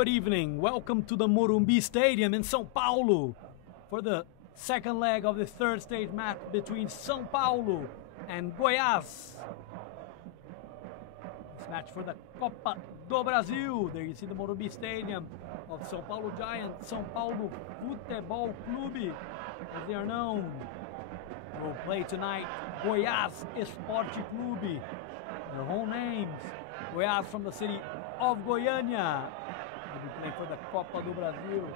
Good evening, welcome to the Morumbi Stadium in São Paulo for the second leg of the third stage match between São Paulo and Goiás. This match for the Copa do Brasil. There you see the Morumbi Stadium of São Paulo Giants, São Paulo Futebol Clube, as they are known. Will play tonight Goiás Esporte Clube, their home names. Goiás from the city of Goiânia. They'll be playing for the Copa do Brasil.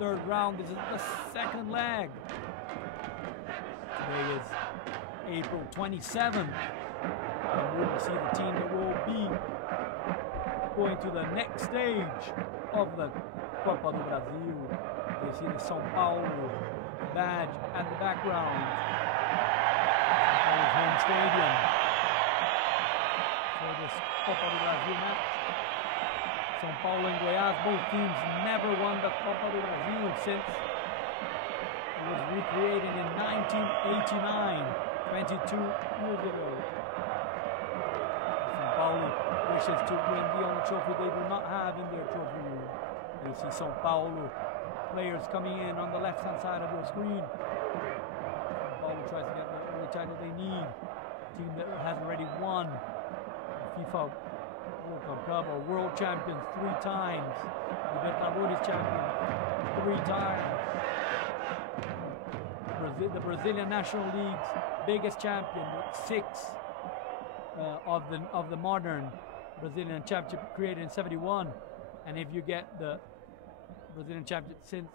Third round, this is the second leg. Today is April 27th. And we'll see the team that will be going to the next stage of the Copa do Brasil. You see the São Paulo badge at the background. His home stadium for this Copa do Brasil match. São Paulo and Goiás, both teams never won the Copa do Brasil since it was recreated in 1989, 22 years ago. São Paulo wishes to win the only trophy they do not have in their trophy room. You see São Paulo players coming in on the left-hand side of your screen. São Paulo tries to get the only title they need. Team that has already won the FIFA World Cup or World Champions 3 times, Libertadores champions 3 times, the Brazilian National League's biggest champion with 6 of the modern Brazilian championship created in '71, and if you get the Brazilian championship since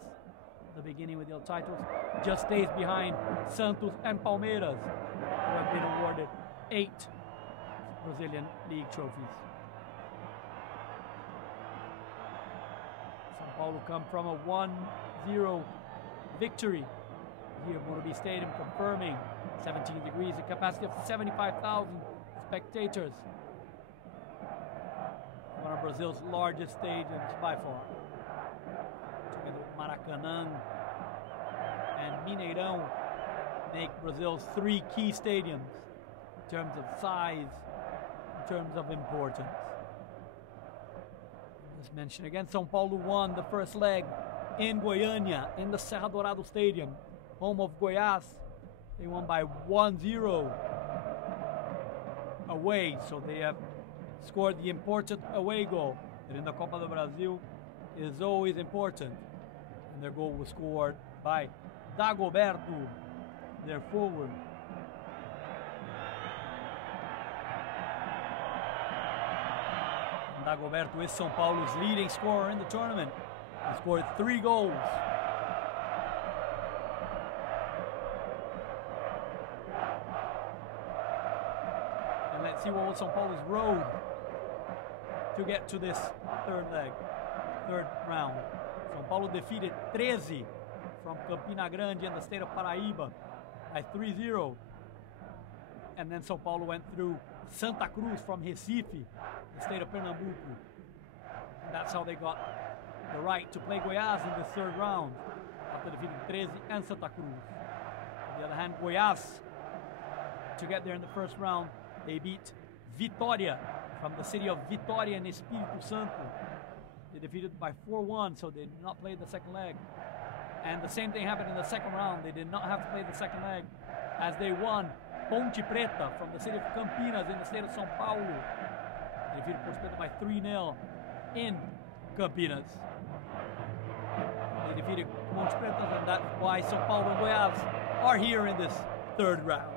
the beginning with the titles, just stays behind Santos and Palmeiras, who have been awarded 8 Brazilian League trophies. São Paulo come from a 1-0 victory here at Morumbi Stadium, confirming 17 degrees, a capacity of 75,000 spectators. One of Brazil's largest stadiums by far. Together with Maracanã and Mineirão make Brazil's 3 key stadiums in terms of size, in terms of importance. Let's mention again, São Paulo won the first leg in Goiânia, in the Serra Dourado Stadium, home of Goiás. They won by 1-0 away, so they have scored the important away goal that in the Copa do Brasil is always important. And their goal was scored by Dagoberto, their forward. Dagoberto is São Paulo's leading scorer in the tournament. He scored 3 goals. And let's see what was São Paulo's road to get to this third round. São Paulo defeated 13 from Campina Grande in the state of Paraíba by 3-0. And then São Paulo went through Santa Cruz from Recife, the state of Pernambuco. And that's how they got the right to play Goiás in the third round, after defeating 13 and Santa Cruz. On the other hand, Goiás, to get there in the first round, they beat Vitória from the city of Vitória in Espírito Santo. They defeated by 4-1, so they did not play the second leg. And the same thing happened in the second round. They did not have to play the second leg, as they won Ponte Preta from the city of Campinas in the state of São Paulo. They defeated Ponte Preta by 3-0 in Campinas. They defeated Ponte Preta, and that's why São Paulo and Goiás are here in this third round.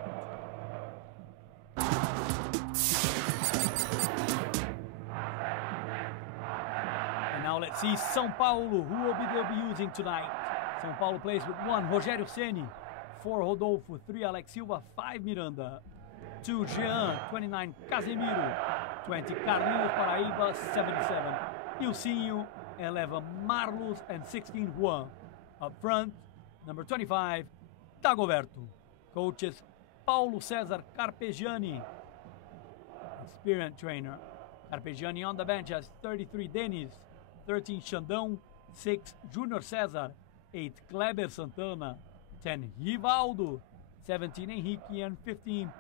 And now let's see São Paulo, who they'll be using tonight. São Paulo plays with 1 Rogério Ceni, 4 Rodolfo, 3 Alex Silva, 5 Miranda, 2 Jean, 29 Casemiro, 20 Carlinhos Paraíba, 77 Ilcinho, 11 Marlos, and 16 Juan. Up front, number 25 Dagoberto. Coaches Paulo César Carpegiani, experienced trainer. Carpegiani on the bench has 33 Denis, 13 Xandão, 6 Júnior César, 8 Kleber Santana, 10 Rivaldo, 17 Henrique, and 15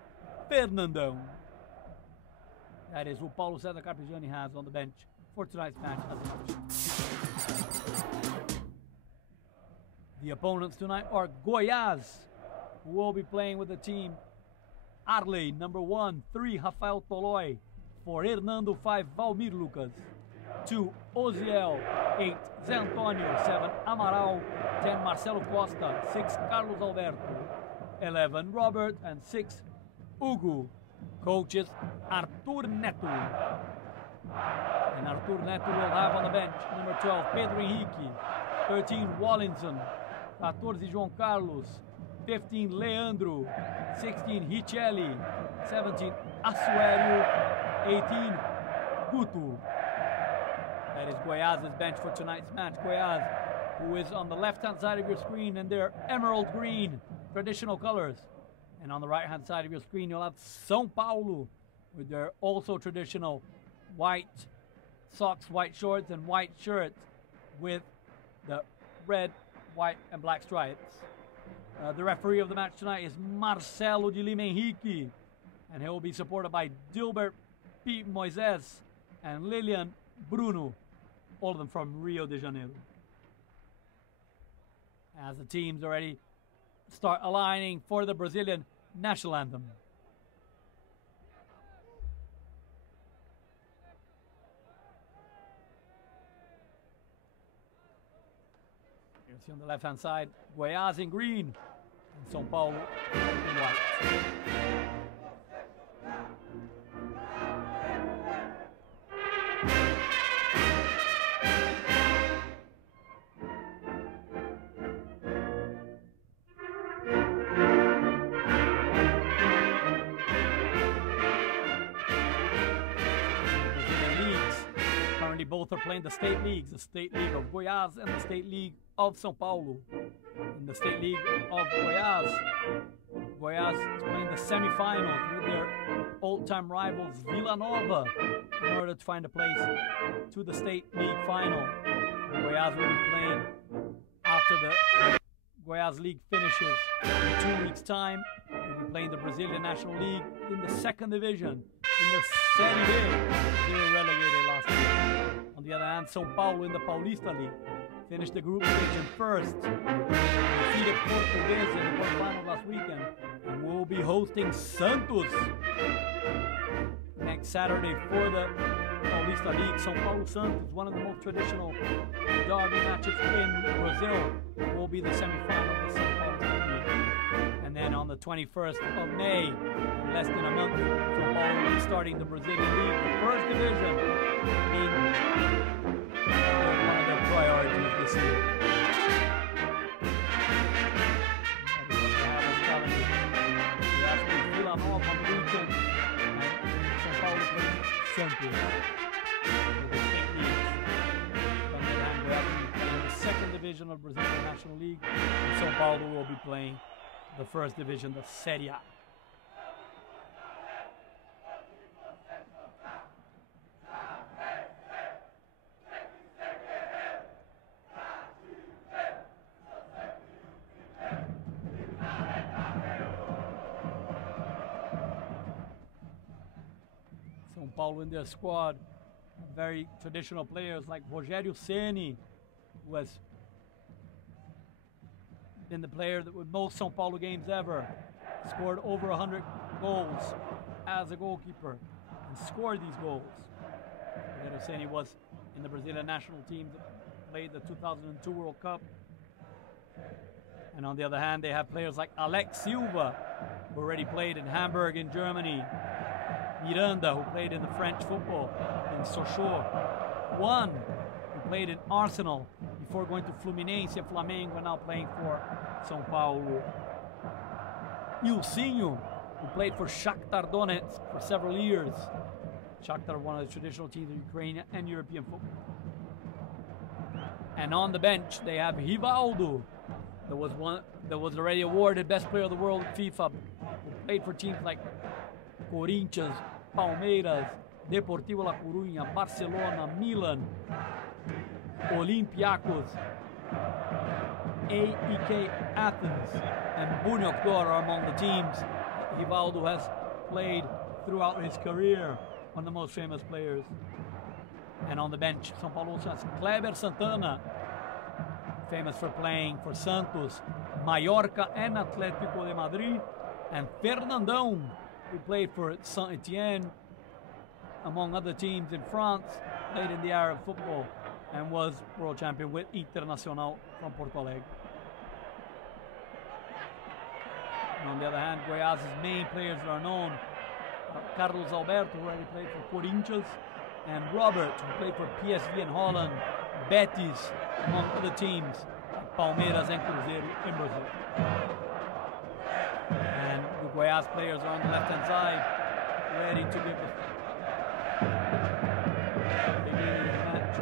Fernandão. That is what Paulo César Carpegiani has on the bench for tonight's match as an option. The opponents tonight are Goiás, who will be playing with the team Arley, number 1, 3, Rafael Tolói, 4, Hernando, 5, Valmir Lucas, 2, Oziel, 8, Zé Antônio, 7, Amaral, 10, Marcelo Costa, 6, Carlos Alberto, 11, Robert, and 6, Hugo. Coaches, Arthur Neto. And Arthur Neto will have on the bench number 12, Pedro Henrique, 13, Wallinson, 14, João Carlos, 15, Leandro, 16, Richelli, 17, Assuério, 18, Guto. That is Goiás' bench for tonight's match. Goiás, who is on the left-hand side of your screen in their emerald green traditional colors. And on the right-hand side of your screen, you'll have São Paulo with their also traditional white socks, white shorts, and white shirts with the red, white, and black stripes. The referee of the match tonight is Marcelo de Lima Henrique, and he will be supported by Dilbert P. Moisés and Lilian Bruno, all of them from Rio de Janeiro. As the teams already start aligning for the Brazilian national anthem. You see on the left-hand side, Goiás in green, and São Paulo in white. Both are playing the state leagues, the State League of Goiás and the State League of São Paulo. In the State League of Goiás, Goiás is playing the semifinals with their old-time rivals Vila Nova in order to find a place to the State League final. And Goiás will be playing after the Goiás League finishes in 2 weeks' time. They'll be playing the Brazilian National League in the second division, in the Série B. They were relegated last year. On the other hand, São Paulo in the Paulista League finished the group stage in first, defeated Portuguesa in the quarterfinal last weekend, and will be hosting Santos next Saturday for the Paulista League. São Paulo Santos, one of the most traditional derby matches in Brazil, will be the semifinal of the São Paulo League. And then on the 21st of May, in less than a month, São Paulo will be starting the Brazilian League, the first division, being one of their priorities this year. Vila Nova on the weekend, and São Paulo plays Santos. The second division of Brazilian National League, and São Paulo will be playing the first division, the Série A. São Paulo in their squad, very traditional players like Rogério Ceni, who has been the player that with most São Paulo games ever, scored over 100 goals as a goalkeeper, and scored these goals. Rogério Ceni was in the Brazilian national team that played the 2002 World Cup. And on the other hand, they have players like Alex Silva, who already played in Hamburg in Germany, Miranda, who played in the French football in Sochaux, Juan, who played in Arsenal before going to Fluminense and Flamengo, and now playing for São Paulo. Ilcinho, who played for Shakhtar Donetsk for several years. Shakhtar, one of the traditional teams of Ukraine and European football. And on the bench, they have Rivaldo, that was already awarded Best Player of the World at FIFA, who played for teams like Corinthians, Palmeiras, Deportivo La Coruña, Barcelona, Milan, Olympiacos, AEK Athens, and Bunyokdor are among the teams that Rivaldo has played throughout his career, one of the most famous players And on the bench, São Paulo also has Kleber Santana, famous for playing for Santos, Mallorca and Atlético de Madrid, and Fernandão, who played for Saint-Etienne, among other teams in France, played in the Arab football, and was world champion with Internacional from Porto Alegre. And on the other hand, Goiás' main players that are known are Carlos Alberto, who already played for Corinthians, and Robert, who played for PSV in Holland, Betis, among other teams, like Palmeiras and Cruzeiro in Brazil. And the Goiás players are on the left-hand side, ready to give the beginning of the match.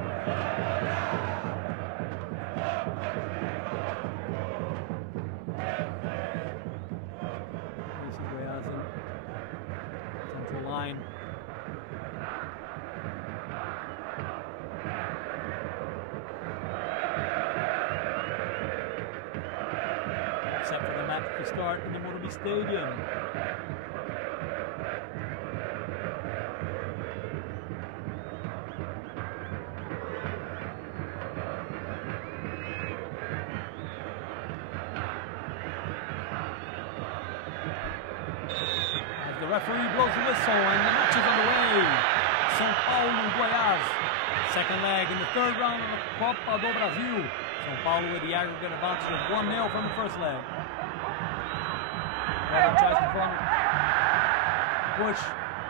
You see Goiás in central line. Set for the match to start in the Morumbi Stadium. As the referee blows the whistle and the match is underway. São Paulo, Goiás. Second leg in the third round of the Copa do Brasil. São Paulo with the aggregate advantage of 1-0 from the first leg. Robert tries to front push.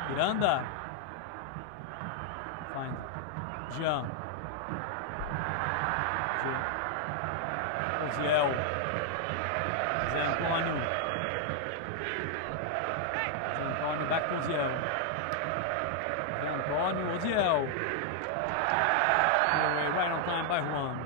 Miranda finds Jean. Oziel. Zé Antônio. Zé Antônio back to Oziel. Zé Antônio, Oziel. Away right on time by Juan.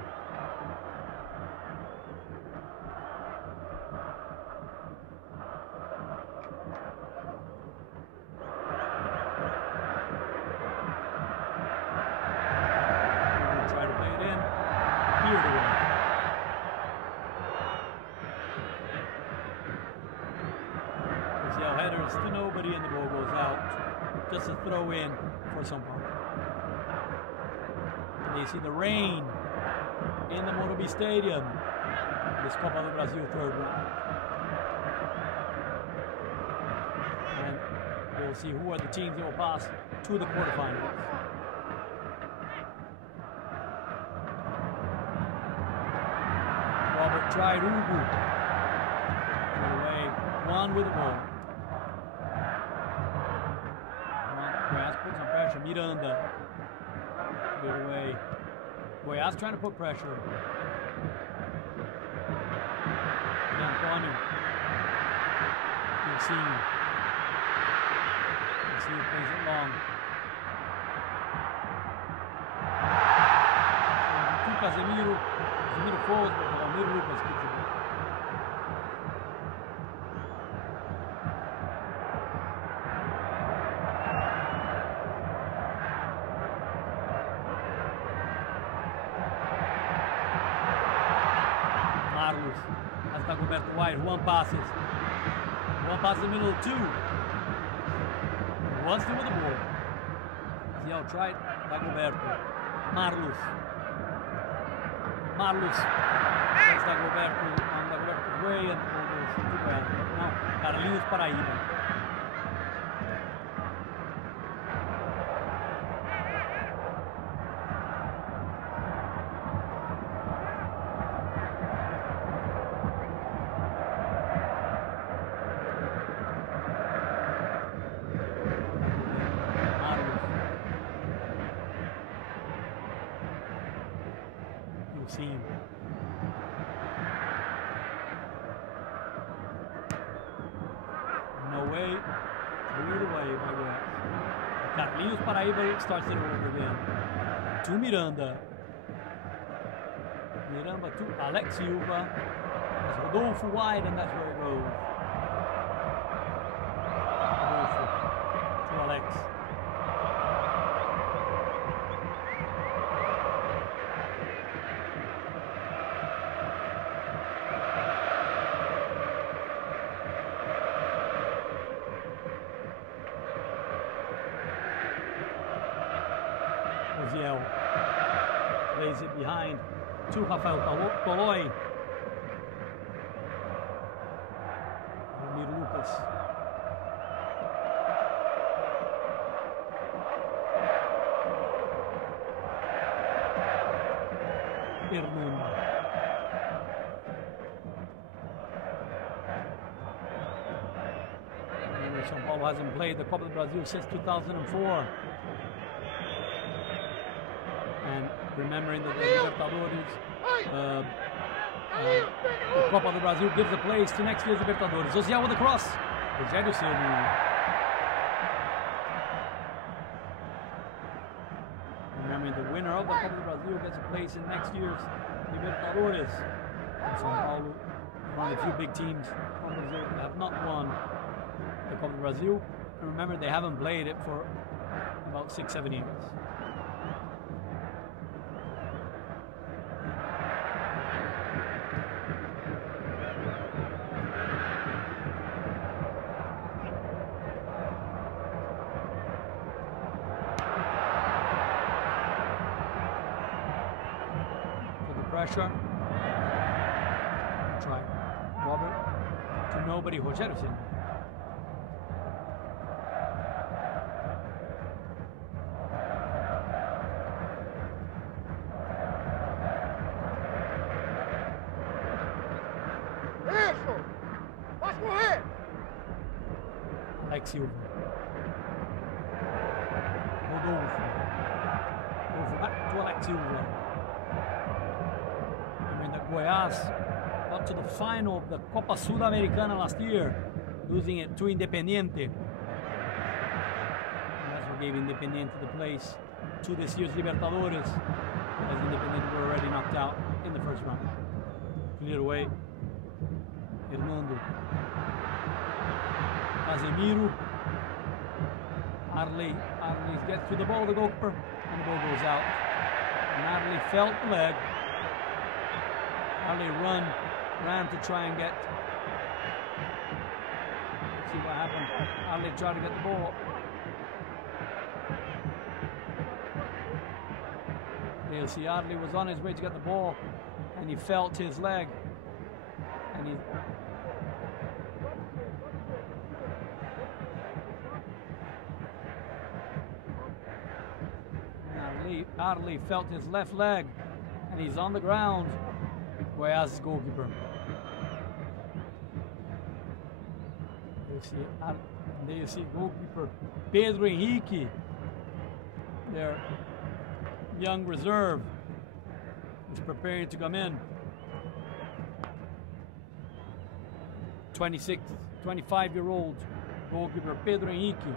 Headers to nobody and the ball goes out. Just a throw in for São Paulo. And you see the rain in the Morumbi Stadium. This Copa do Brasil third round. And we'll see who are the teams that will pass to the quarterfinals. Robert tried Ubu. Away, one with the ball. Goiás put some pressure. Miranda. Cleared away. Goiás trying to put pressure. Antônio. You'll see. You'll see it plays it long. To Casemiro. Casemiro falls, but Casemiro Lucas keeps it. Dagoberto wide, Juan passes. Juan passes in the middle of two. One still with the ball. Ziel tried, Dagoberto. Marlos. Marlos. That's Dagoberto on Dagoberto's way and goes to Goiás. Now, Carlinhos Paraíba. Sim. No way. Cleared away by Goiás. Carlinhos Paraíba starts it over again. To Miranda. Miranda to Alex Silva. That's Rodolfo wide, and that's where it goes. Rodolfo to Alex. Oziel. plays it behind to Rafael Toloi. Ramiro Lucas. Hernando. São Paulo hasn't played the Copa do Brasil since 2004. And remembering that the Libertadores, the Copa do Brasil gives the place to next year's Libertadores. Josiel with the cross. Rogério Ceni. Remembering the winner of the Copa do Brasil gets a place in next year's Libertadores. And São Paulo, one of the few big teams from Brazil that have not won the Copa do Brasil. And remember, they haven't played it for about 6-7 years. Pressure. Try Robert to nobody. Rogério Ceni. Alex Silva. Rodolfo. Back to Alex Silva. Goiás got to the final of the Copa Sudamericana last year, losing it to Independiente. And that's what gave Independiente the place to this year's Libertadores, as Independiente were already knocked out in the first round. Clear away. Hernando. Casemiro. Arley gets to the ball, the goalkeeper, and the ball goes out. And Arley felt the leg. Arley ran to try and get. Let's see what happened. Arley tried to get the ball. You'll see Arley was on his way to get the ball, and he felt his leg, and Arley felt his left leg, and he's on the ground. Goiás' goalkeeper. There you see goalkeeper Pedro Henrique, their young reserve, is preparing to come in. 25-year-old goalkeeper Pedro Henrique.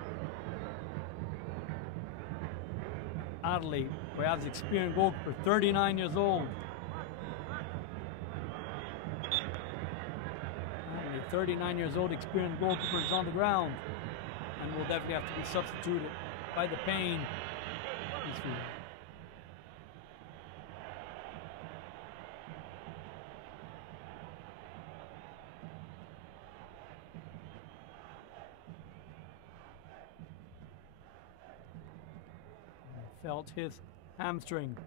Arley, Goiás' experienced goalkeeper, 39 years old. 39 years old, experienced goalkeeper is on the ground and will definitely have to be substituted by the pain he's feeling. Felt his hamstring.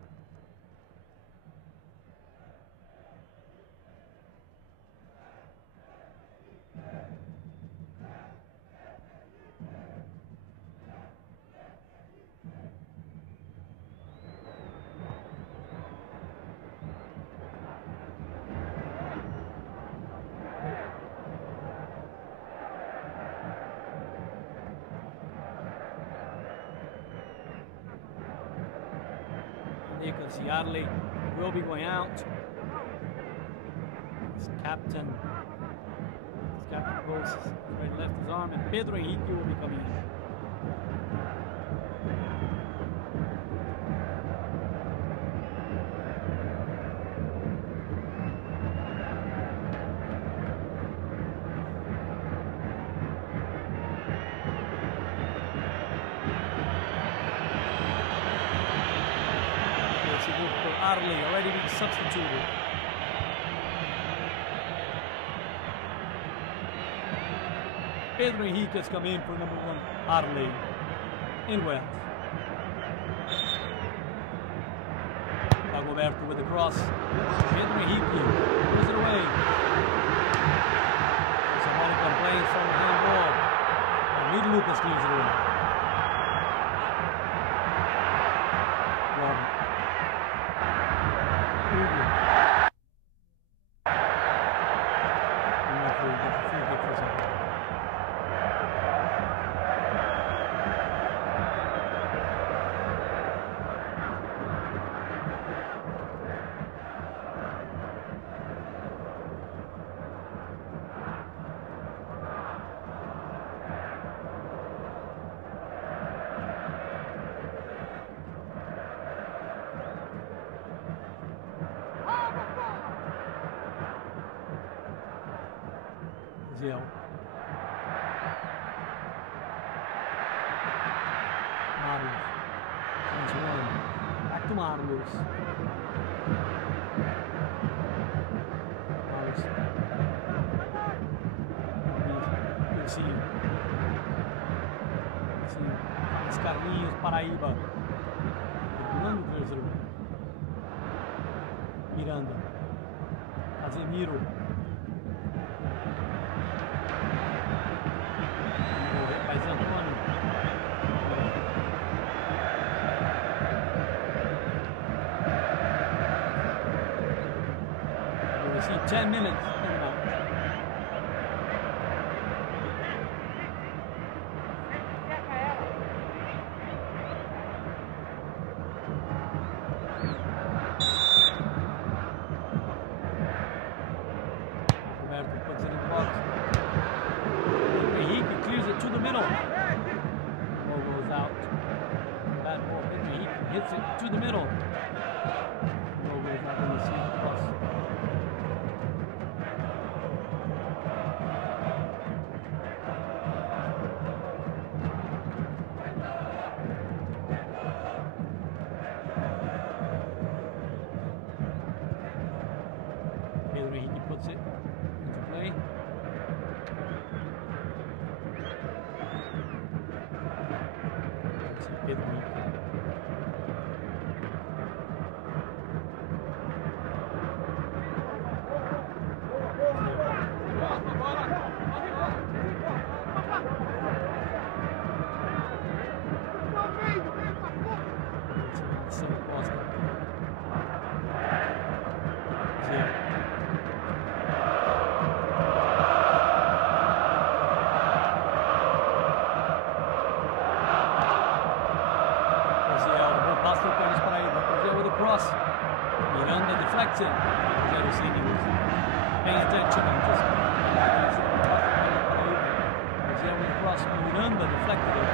You can see Arley will be going out. His captain goes right, left his arm, and Pedro Henrique will be coming in. Arley already being substituted. Pedro Henrique has come in for number 1, Arley, in Wales. the cross. Pedro Henrique pulls it away. Somebody complains from the handball. And Lucas cleans it away. Brasil. Marlos. Transforma. Back to Marlos. Marlos. Percinho. Faz Carlinhos, Paraíba. Pulando o terceiro. Miranda. Casemiro. We see 10 minutes. Roberto puts it in the box. Henrique clears it to the middle. Ball goes out. Bad ball. Henrique hits it to the middle. Ball goes out and receives the cross. He puts it into play. Cross. Miranda deflects it. Paying attention and just Brazil with the cross. Miranda deflected it.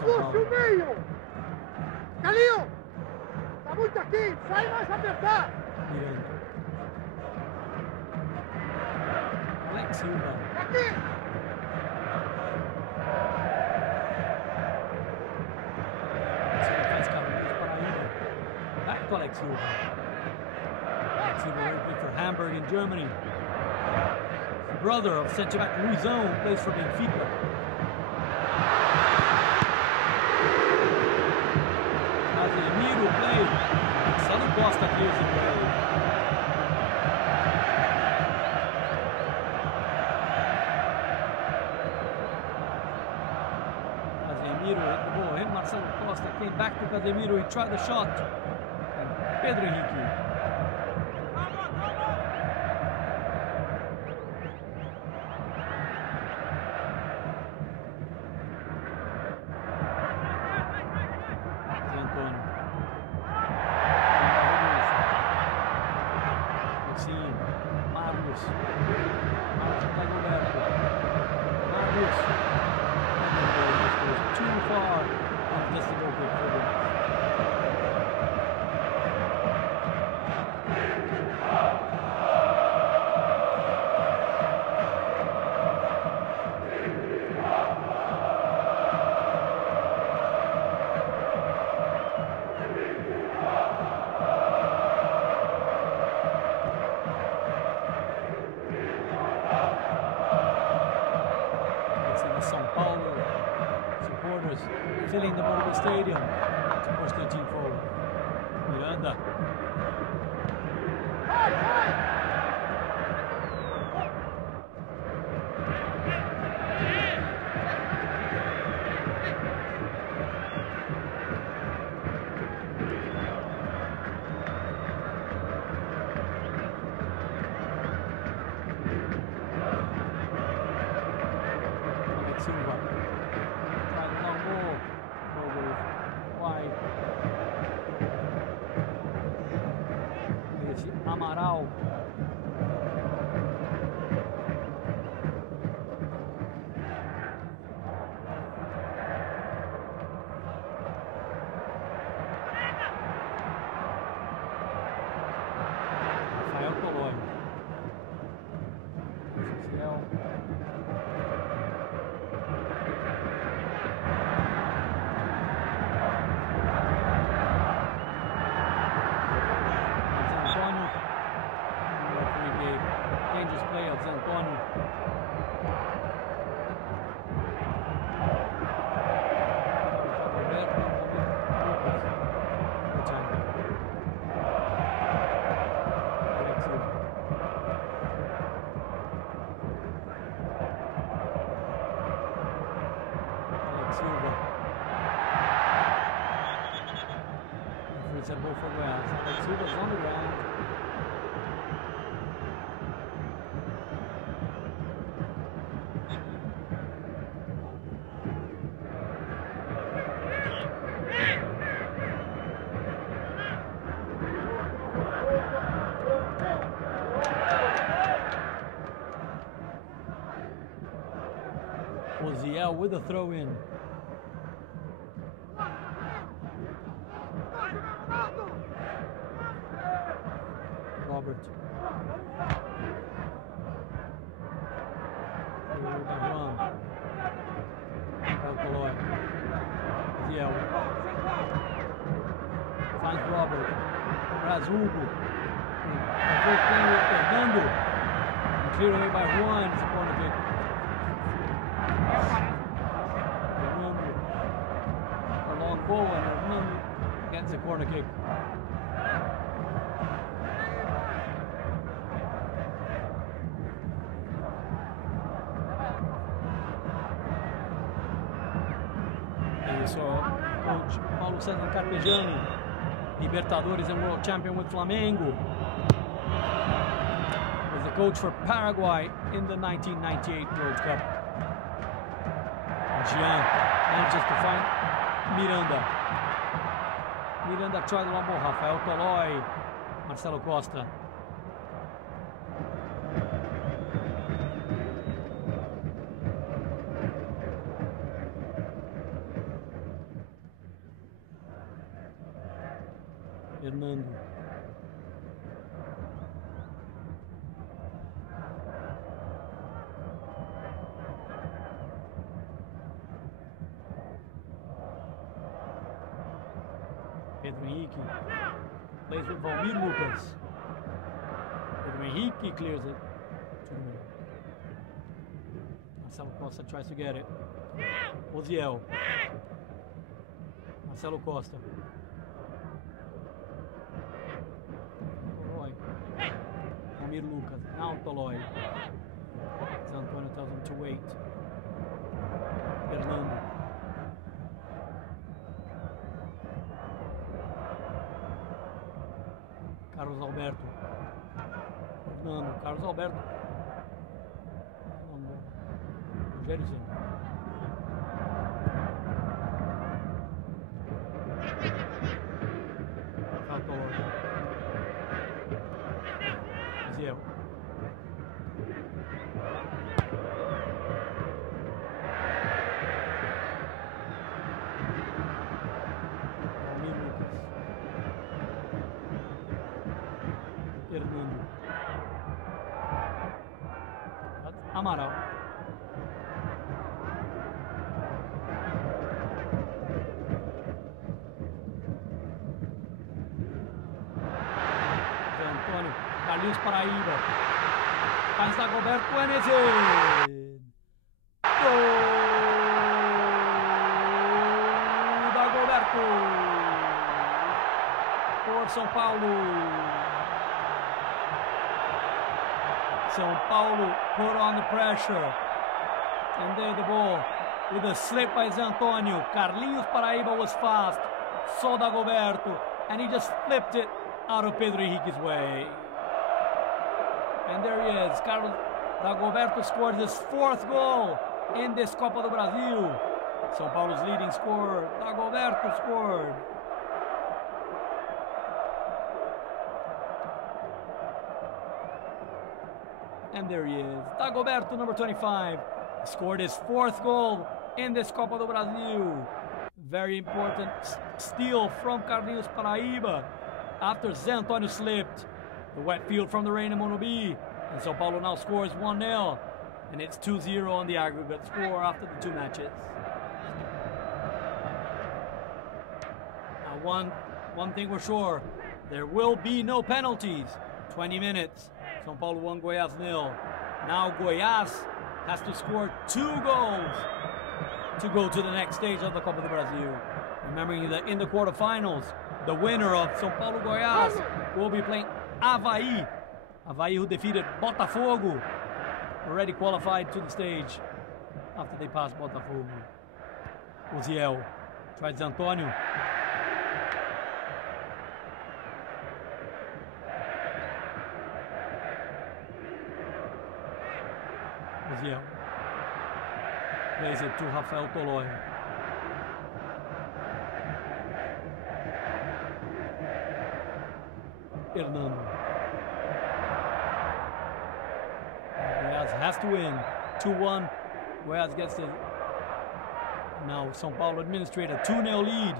Puxa o meio! Calinho! Tá muito aqui! Sai mais apertar! Miranda. Alex Silva. Aqui! Faz Carlinhos, Paraíba. Back to Alex Silva. Alex Silva will play for Hamburg in Germany. Brother of centre-back Luizão, who plays for Benfica. Casemiro play. Marcelo Costa clears it well. Casemiro hit the ball. Him, Marcelo Costa came back to Casemiro. He tried the shot. And Pedro Henrique. Marlos by Roberto. Marlos. Too far. Just to go quick for them. São Paulo supporters filling the Morumbi Stadium to push their team forward. Miranda. Silva. Trying a long ball. Ball goes wide. Esse Amaral. Rafael Tolói. Dangerous play of Zé Antônio. Alex Silva. It's a ball for Goiás. Alex Silva's on the ground. Oziel with a throw in. Robert. Tolói. Oziel. Finds Robert. Brazugo. First playing with Fernando. Cleared away by Juan. It's a corner kick. A long ball and Fernando gets a corner kick. So, coach Paulo César Carpegiani, Libertadores and World Champion with Flamengo, was the coach for Paraguay in the 1998 World Cup. Jean manages to find Miranda. Miranda tried the long ball. Rafael Tolói, Marcelo Costa. Fernando. Pedro Henrique plays with Valmir Lucas. Pedro Henrique clears it to the middle. Marcelo Costa tries to get it. Oziel. Marcelo Costa. Valmir Lucas. Now Tolói. Zé Antônio tells him to wait. Fernando. Carlos Alberto. Fernando. Carlos Alberto. Rogério Zeno. Tolói. Oziel. Amaral. Antônio, Carlinhos Paraíba. Faz Dagoberto, Enesed. Gol! Dagoberto! For São Paulo. São Paulo put on the pressure. And then the ball with a slip by Zé Antônio. Carlinhos Paraíba was fast. Saw Dagoberto. And he just flipped it out of Pedro Henrique's way. And there he is. Carlos Dagoberto scored his 4th goal in this Copa do Brasil. São Paulo's leading scorer, Dagoberto, scored. And there he is. Dagoberto, number 25, scored his 4th goal in this Copa do Brasil. Very important steal from Carlinhos Paraíba after Zé Antônio slipped. The wet field from the rain in Morumbi. And São Paulo now scores 1-0. And it's 2-0 on the aggregate score after the 2 matches. Now one thing we're sure, there will be no penalties. 20 minutes. São Paulo 1, Goiás 0. Now Goiás has to score 2 goals to go to the next stage of the Copa do Brasil. Remembering that in the quarterfinals, the winner of São Paulo Goiás will be playing Avaí. Avaí, who defeated Botafogo, already qualified to the stage after they passed Botafogo. Oziel tries Antônio. Oziel plays it to Rafael Tolói. Hernando. Goiás has to win. 2-1. Goiás gets the... Now São Paulo administrate a 2-0 lead.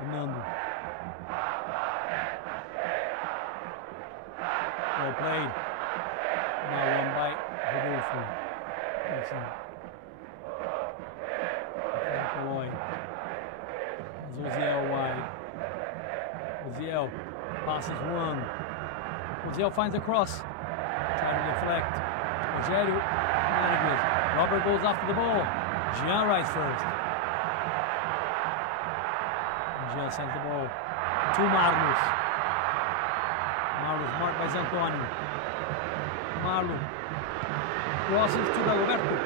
Hernando. Well played. Now one by Rodolfo. Tolói. Oziel wide. Oziel passes one. Oziel finds a cross. Trying to deflect. Rogério manages. Robert goes after the ball. Jean rides first. Jean sends the ball to Marlos. Marlos marked by Zé Antônio. Marlos crosses to Dagoberto.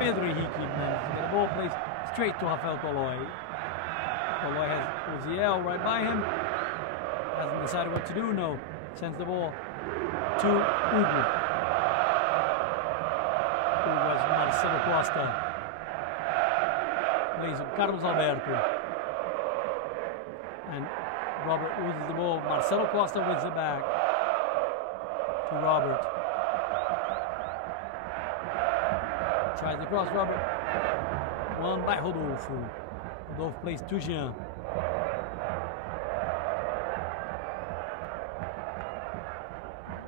Pedro Henrique manages to get the ball, plays straight to Rafael Tolói. Tolói has Oziel right by him. Hasn't decided what to do, no. Sends the ball to Hugo. Hugo has Marcelo Costa. Plays with Carlos Alberto. And Robert loses the ball. Marcelo Costa wins it back to Robert. Tries to cross Robert. One by Rodolfo. Rodolfo plays to Jean.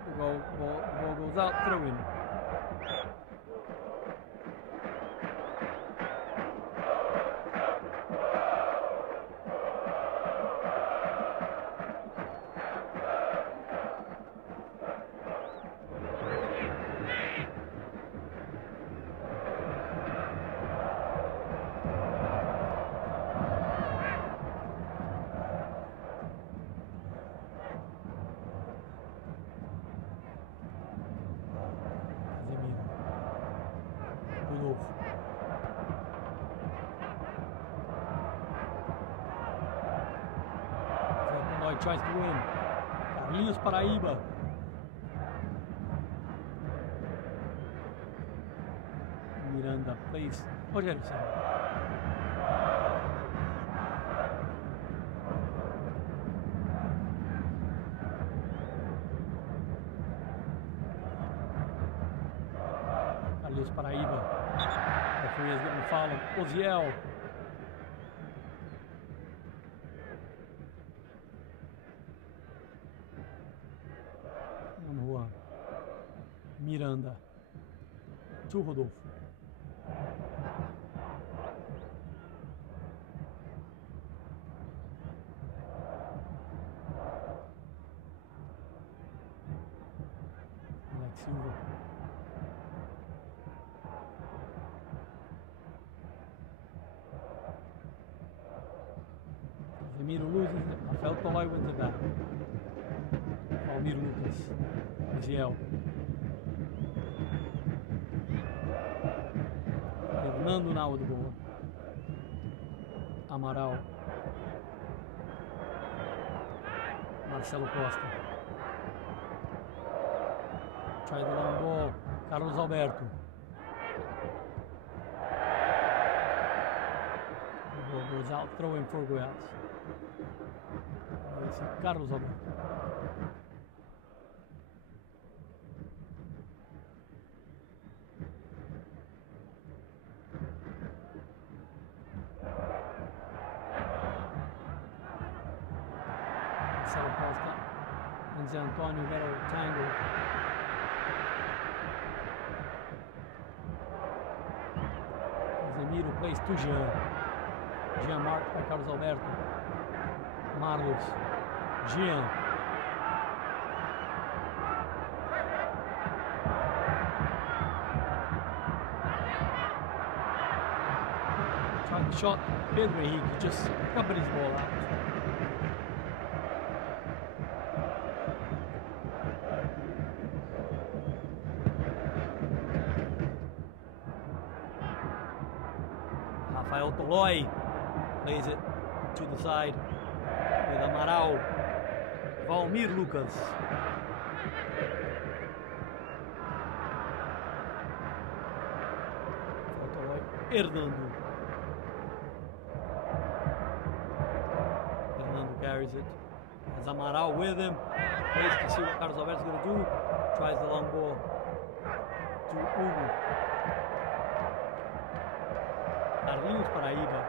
The ball goes out, throw in. Tries to win. Carlinhos Paraíba. Miranda plays. Rogério Sá. Carlinhos Paraíba. Referee is getting fouled. Oziel. Miranda to Rodolfo. Alex Silva. Casemiro loses it. Rafael Tolói wins it back. Valmir Lucas. Ziel. Fernando now with the ball. Amaral. Marcelo Costa. Try the long ball. Carlos Alberto. The ball goes out, throwing for Goiás. Carlos Alberto. Marcelo Costa and Zé Antonio got a tangle. Casemiro plays to Jean. Jean marked by Carlos Alberto. Marlos. Jean. Tried the shot. Pedro Henrique just covered his ball out. Rafael Tolói plays it to the side with Amaral. Valmir Lucas. Tolói. Hernando. Hernando carries it. Has Amaral with him. Waits to see what Carlos Alberto is going to do. Tries the long ball to Hugo. Carlinhos Paraíba.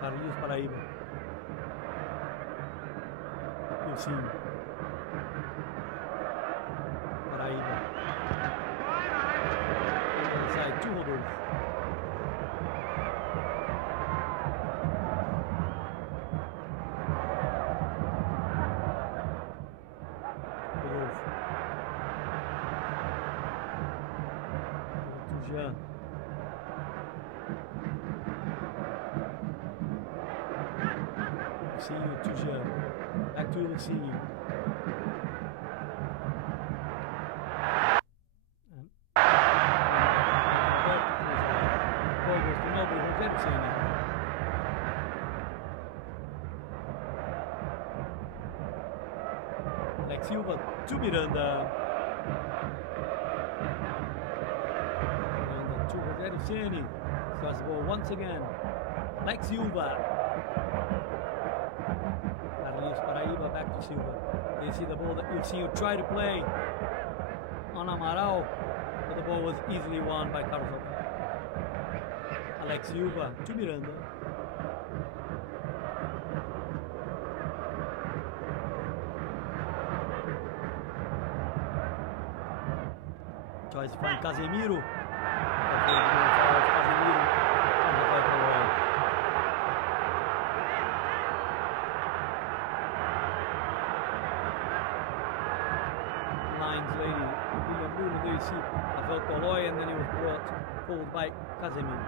Carlinhos Paraíba. Ilcinho. Paraíba. Inside to Rodolfo. Rodolfo. To Jean. Lucinho to Jean. Back to Lucinho. Alex Silva to Miranda. Miranda to Rogério Ceni. Starts the ball once again. Alex Silva. Carlinhos Paraíba back to Silva. You see the ball that Ilcinho tried to play on Amaral, but the ball was easily won by Carlos Alberto. Alex Silva to Miranda. Tries to find Casemiro. Casemiro. Lines lady. William Bruno, there you see Rafael Tolói, and then he was pulled by Casemiro.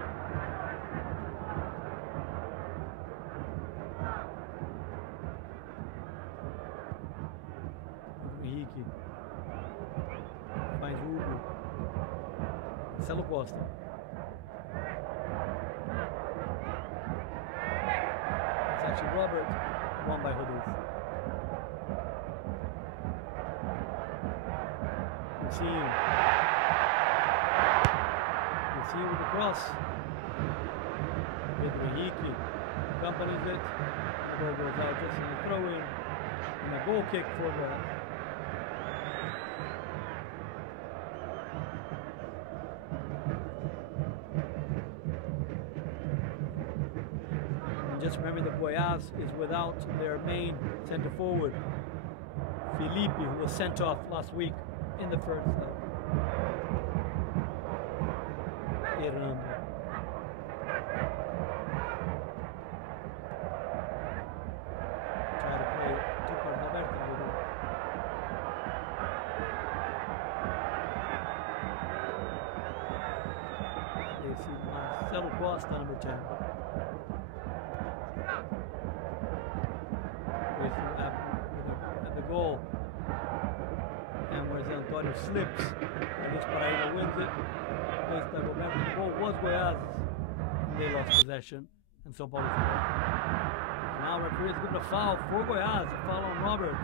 Henrique. Finds Hugo. Marcelo Costa. It's actually Robert, won by Rodolfo. Ilcinho. Ilcinho with the cross. Pedro Henrique accompanies it. The ball goes out just in the throw in. And a goal kick for Goiás. Remember that Goiás is without their main center forward, Felipe, who was sent off last week in the first leg. Hernando. Try to play to Carlos Alberto. They see Marcelo Costa, number 10. At the goal. And where Antonio slips, at least Paraíba wins it. Plays Dagoberto. The ball was Goiás. They lost possession, and São Paulo scored. Now referee is giving a foul for Goiás, a foul on Robert.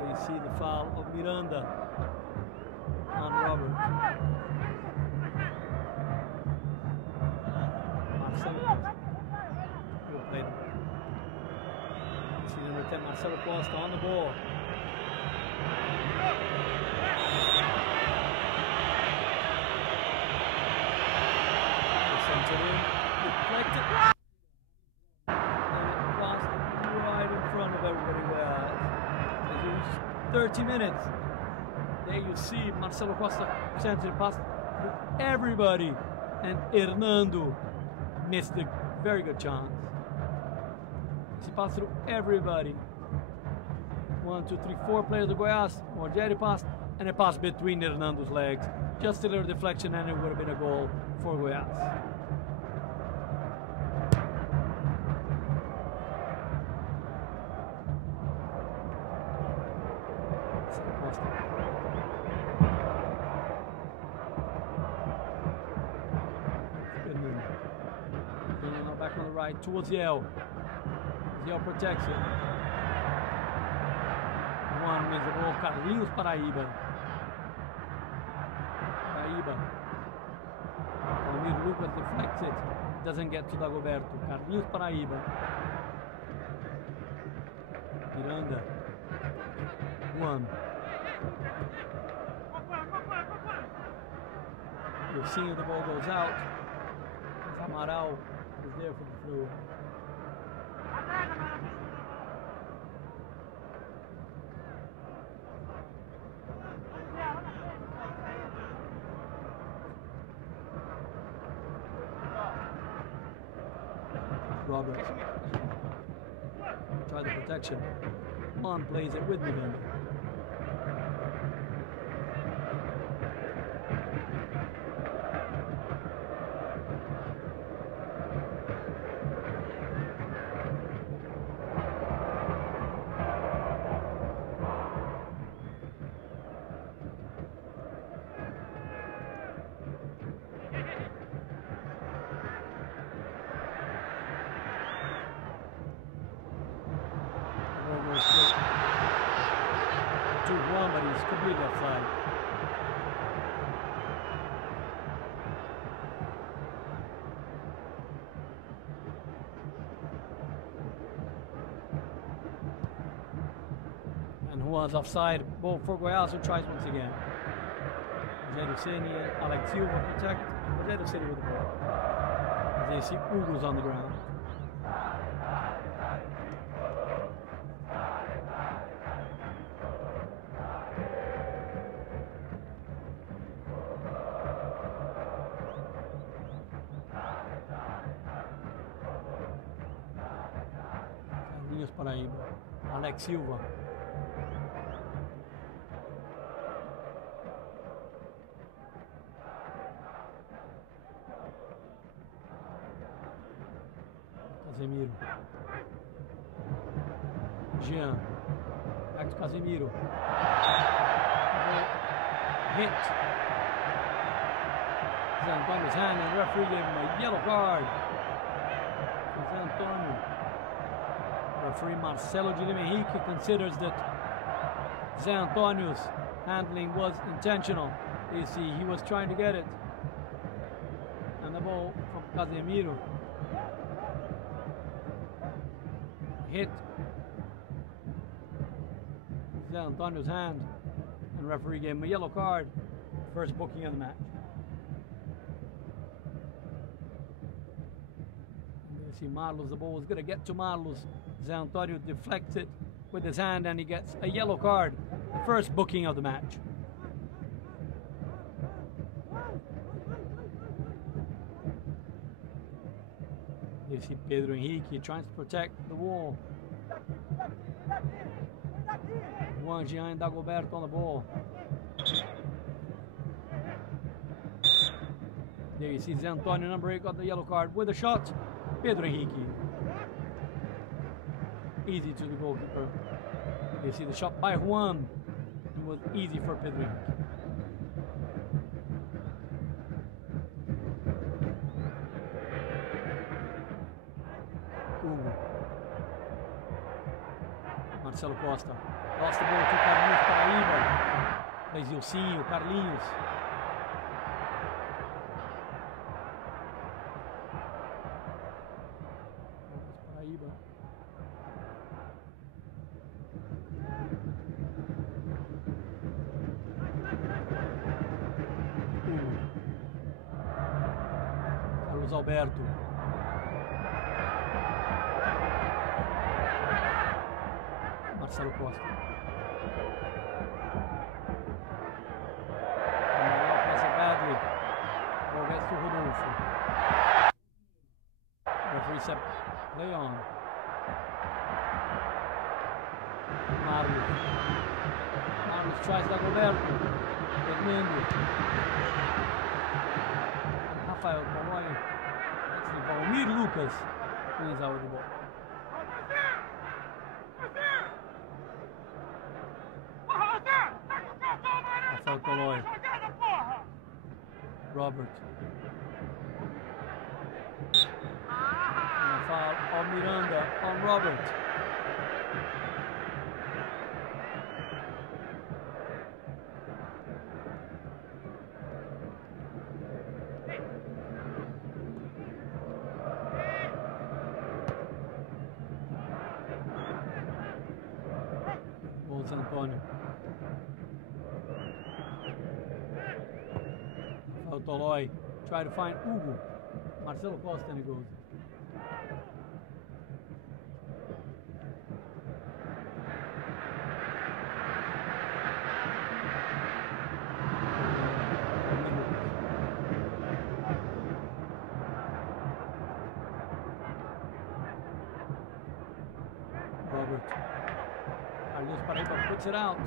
They see the foul of Miranda on Robert. See number 10, Marcelo Costa on the ball. Sent it in, deflected, and it passed right in front of everybody. As it reached 30 minutes, there you see Marcelo Costa sent it past everybody, and Hernando missed a very good chance. He passed through everybody. 1, 2, 3, 4 players of Goiás. Morgeri passed, and it passed between Hernando's legs. Just a little deflection, and it would have been a goal for Goiás. Back on the right towards Yale. Yale protects it. One wins the ball. Carlinhos Paraíba. Palmiro Lucas deflects it. Doesn't get to Dagoberto. Carlinhos Paraíba. Miranda. One. You've seen the ball goes out. Amaral is there for the throw. Robert. Try the protection. Mon plays it with Miranda. But he's completely offside. And who was offside? Ball for Goiás, who tries once again. Rogério Ceni and Alex Silva protect. Rogério Ceni with the ball. As they see Hugo's on the ground. Paraíba. Alex Silva. Casemiro. Jean. Back to Casemiro. Hit. Zé Antonio's hand, and the referee gave him a yellow card. Zé Antonio. Referee Marcelo de Lima Henrique considers that Zé Antonio's handling was intentional. You see, he was trying to get it. And the ball from Casemiro. Hit Zé Antonio's hand, and referee gave him a yellow card. First booking of the match. And you see Marlos, the ball is going to get to Marlos. Zé Antonio deflects it with his hand and he gets a yellow card. First booking of the match. You see Pedro Henrique trying to protect the wall. Juan Jean Dagoberto on the ball. There you see Zé Antonio, number 8, got the yellow card with a shot. Pedro Henrique. Easy to the goalkeeper. You see the shot by Juan. It was easy for Pedro Henrique. Marcelo Costa. Lost the ball to Carlinhos Paraíba. Plays Ilcinho, Carlinhos. Paraíba. Carlos Alberto. Marcelo Costa. Amaral plays it badly. Ball gets to Rodolfo. Referee said play on. Marlos. Marlos tries Dagoberto. Fernando. Rafael Tolói. Actually, Valmir Lucas wins out of the ball. Rafael Tolói. Robert. And a foul on Miranda on Robert. Bom, Zé Antonio. Tolói try to find Hugo. Marcelo Costa and he goes. Robert. Carlos Paraíba puts it out.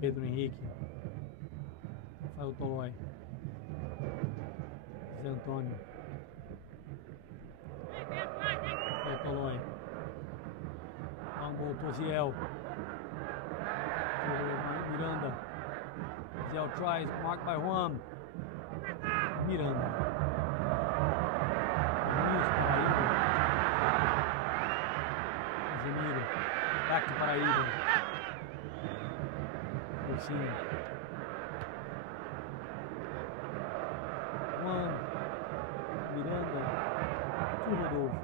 Pedro Henrique, Rafael Tolói, Zé Antonio, Rafael Tolói, long ball to Ziel, Miranda, Ziel tries, marked by Juan, Miranda, Paraíba, Zemiro, back to Paraíba. Juan, Miranda, to Rodolfo.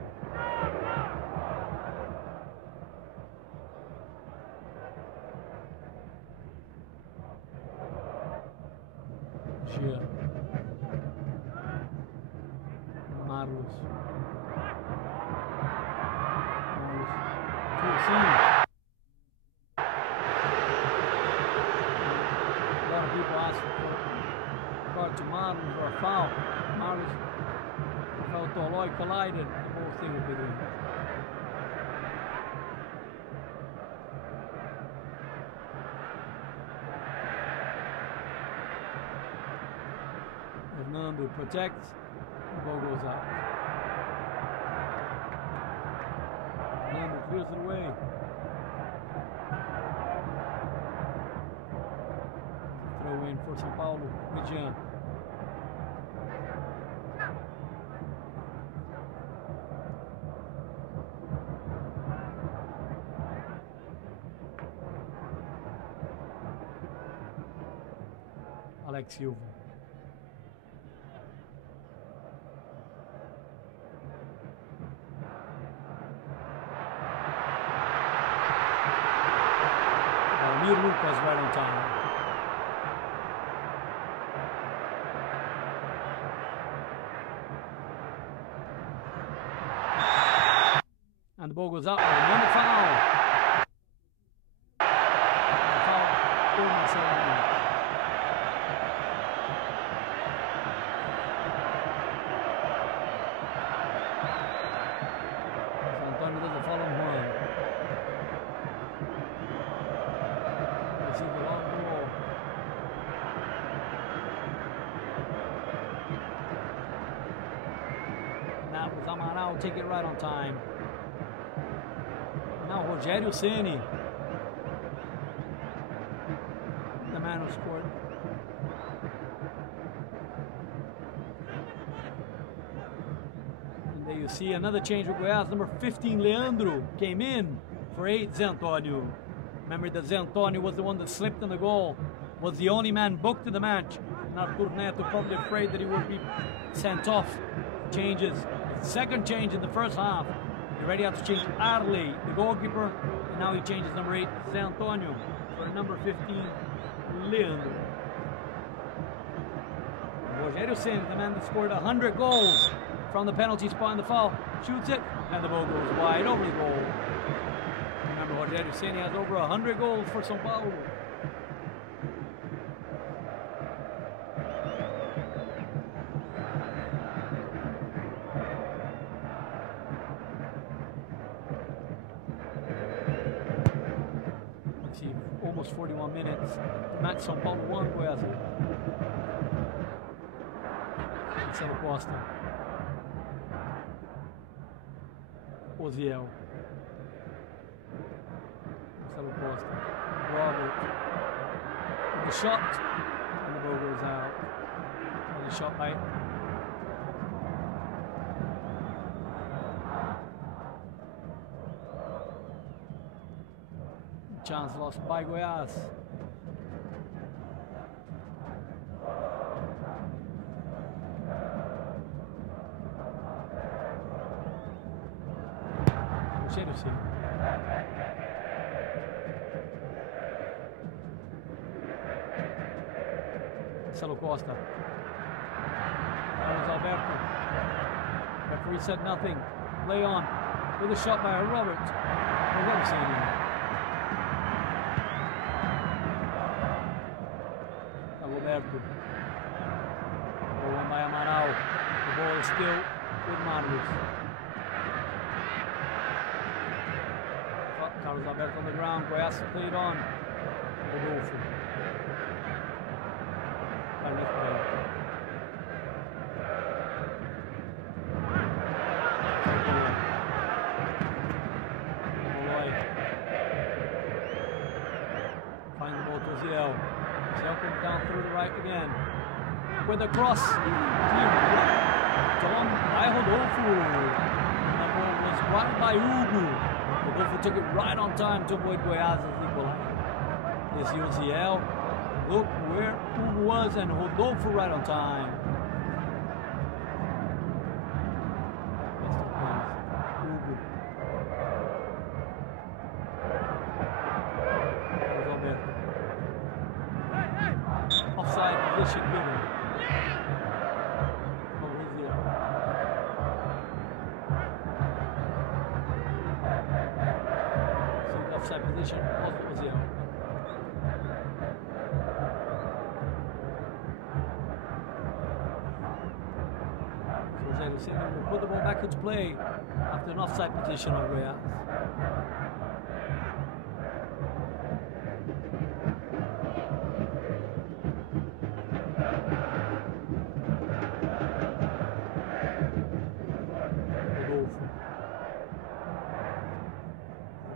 Gia. Marlos. To Ilcinho. People ask for card to Marlos or a foul. Marlos, Rafael Tolói collided. The whole thing will be there. Fernando protects. The ball goes out. Fernando clears it away. Throw in for São Paulo, Mijan. Alex Silva. Almir Lucas right on time. And the ball goes out. Another foul. Foul. Antonio does the foul on Juan. This is the long ball. And that was Amaral. Take it right on time. Now Rogério Ceni, the man who scored. And there you see another change with Goiás. Number 15, Leandro, came in for 8, Zé Antonio. Remember that Zé Antonio was the one that slipped on the goal, was the only man booked in the match. And Arthur Neto probably afraid that he would be sent off. Changes, second change in the first half. He already had to change Arley, the goalkeeper, and now he changes number 8, Zé Antonio, for number 15, Leandro. Rogério Ceni, the man that scored 100 goals from the penalty spot in the foul, shoots it, and the ball goes wide over the goal. Remember, Rogério Ceni has over 100 goals for São Paulo. Almost 41 minutes. The match São Paulo 1, Goiás 0. Marcelo Costa. Oziel. Marcelo Costa. Robert. And the shot. And the ball goes out. And the shot by chance lost by Goiás. Rogério Ceni. Marcelo Costa. Carlos Alberto. Referee said nothing. Play on. With a shot by Robert. Rogério Ceni. Alberto. Ball won by Amaral. The ball is still with Marius. Carlos Alberto on the ground. Goiás played on. Rodolfo. Carlos Alberto. Find the ball to Oziel. Oziel comes down through the right again. With a cross. Done by Rodolfo. That ball was right by Hugo. Rodolfo took it right on time to avoid Goiás' equalizer. This is Oziel. Look where Hugo was and Rodolfo right on time. Hugo. Offside position given. Offside position of Oziel. Rogério Ceni will put the ball back into play after an offside position on Goiás.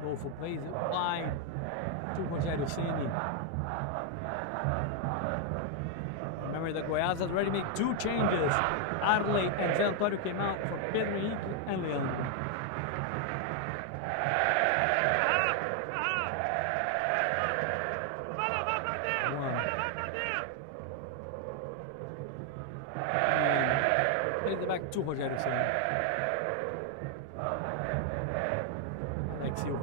Rodolfo plays it wide to Rogério Ceni. Remember that Goiás has already made 2 changes. Arley and Zé Antonio came out for Pedro Henrique and Leandro. Sends it back to Rogério Ceni. Alex Silva.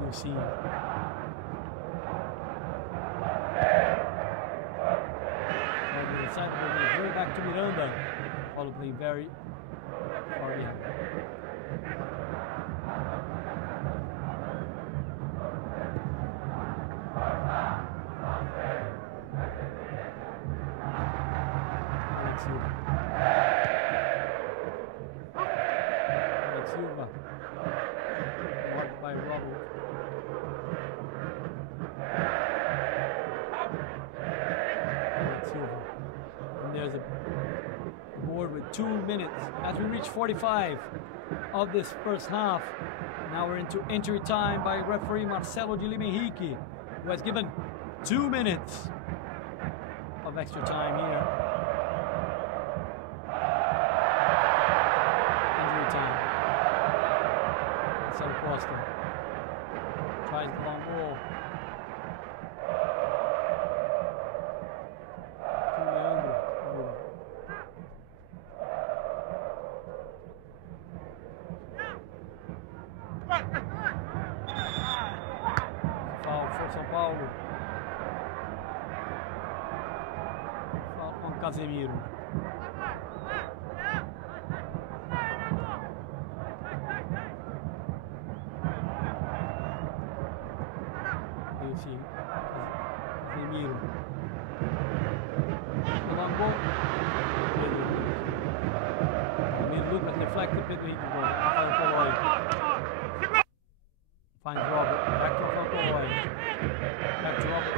You'll see. Very back to Miranda. Paulo playing very far behind. Alex Silva. Alex Silva. Marked by Robert. Alex Silva. And there's a board with 2 minutes as we reach 45 of this first half. Now we're into injury time by referee Marcelo de Lima Henrique, who has given 2 minutes of extra time here. Injury time. Marcelo Costa tries the long ball. São Paulo. Foul on Casemiro. You see Casemiro. The long ball. Lucas deflected. Pedro Henrique goal. Rafael Tolói. Finds Robert. Back to Rafael Tolói. Back to Robert.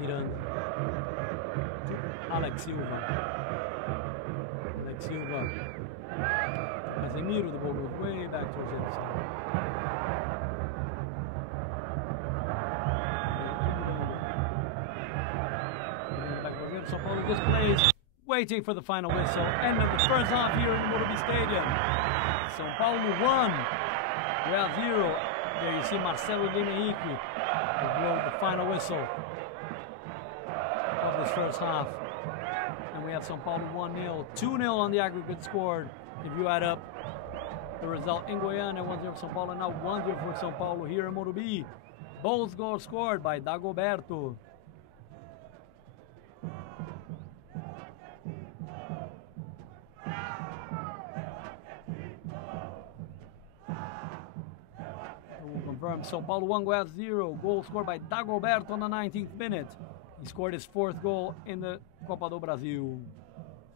Miranda. Alex Silva. Alex Silva. Casemiro, the ball goes way back towards the other side. São Paulo just plays, waiting for the final whistle. End of the first half here in Morumbi Stadium. São Paulo 1, Goiás 0. There you see Marcelo de Lima Henrique will blow the final whistle of this first half. And we have São Paulo 1-0, 2-0 on the aggregate scored. If you add up the result in Goiânia, 1-0 for São Paulo, and now 1-0 for São Paulo here in Morumbi. Both goals scored by Dagoberto. Confirmed. São Paulo 1, Goiás 0. Goal scored by Dagoberto on the 19th minute. He scored his 4th goal in the Copa do Brasil.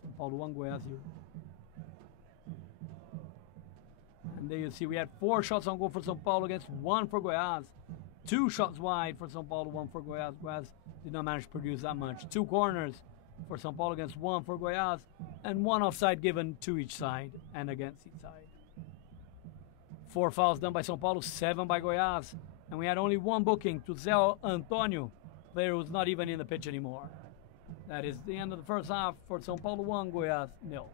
São Paulo 1, Goiás 0. And there you see we had 4 shots on goal for São Paulo against 1 for Goiás. 2 shots wide for São Paulo, 1 for Goiás. Goiás did not manage to produce that much. 2 corners for São Paulo against 1 for Goiás. And 1 offside given to each side and against each side. 4 fouls done by São Paulo, 7 by Goiás. And we had only 1 booking to Zé Antonio, player who's not even in the pitch anymore. That is the end of the first half for São Paulo 1, Goiás 0.